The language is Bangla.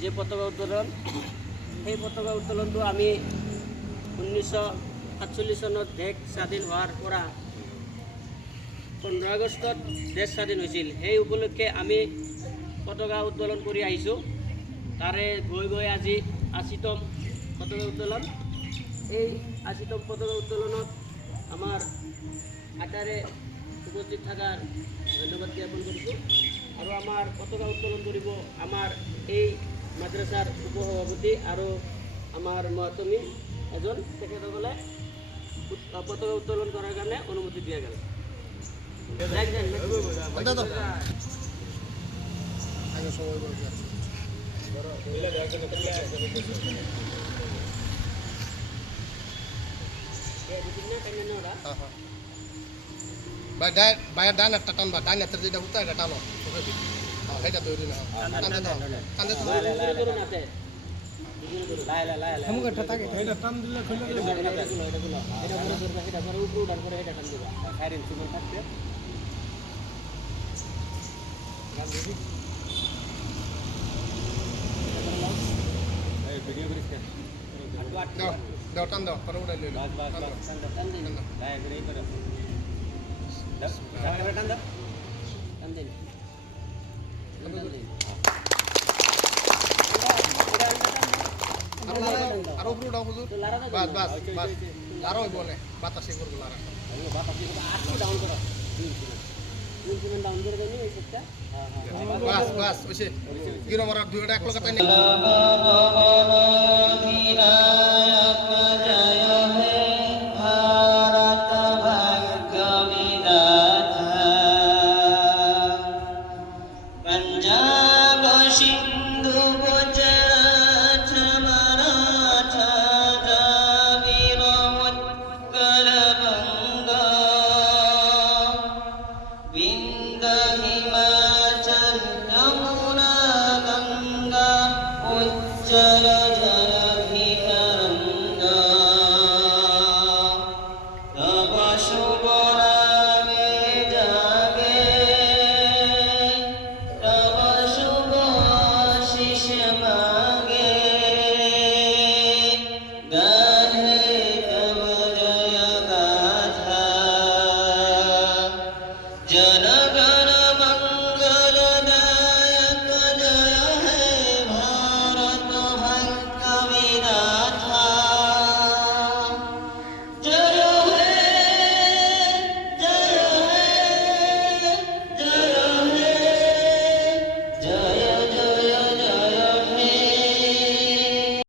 যে পতাকা উত্তোলন সেই পতাকা উত্তোলনটো আমি 1947 চনত দেশ স্বাধীন হোৱাৰ পৰা 15 আগষ্টত দেশ স্বাধীন হৈছিল। সেই উপলক্ষে আমি পতাকা উত্তোলন কৰি আহিছোঁ। তাৰে গৈ গৈ আজি 80তম পতাকা উত্তোলন। এই 80তম পতাকা উত্তোলনত আমাৰ আটাৰে উপস্থিত থকাৰ ধন্যবাদ জ্ঞাপন কৰিছোঁ। আৰু আমাৰ পতাকা উত্তোলন কৰিব আমাৰ এই মাদ্ৰাছাৰ উপসভাপতি আৰু আমাৰ মহাতমী এজন, তেখেতসকলে পতাকা উত্তোলন কৰাৰ কাৰণে অনুমতি দিয়া গেল। বাইরে ডান একটা টানবা, ডান হাতের যেটা উত্তর এটা টানো, সেটা তৈরি না টানতে দাও, টানতে দাও। দাও দাও, টান দাও, পরে উঠাই লইল। আরো উপরে উঠাও হুজুর, বাস বাস বাস, আরো হইব না, বাতাসে করবো লারা। বাস বাস, ওইসে গিরো মারার দুইটা এক লোক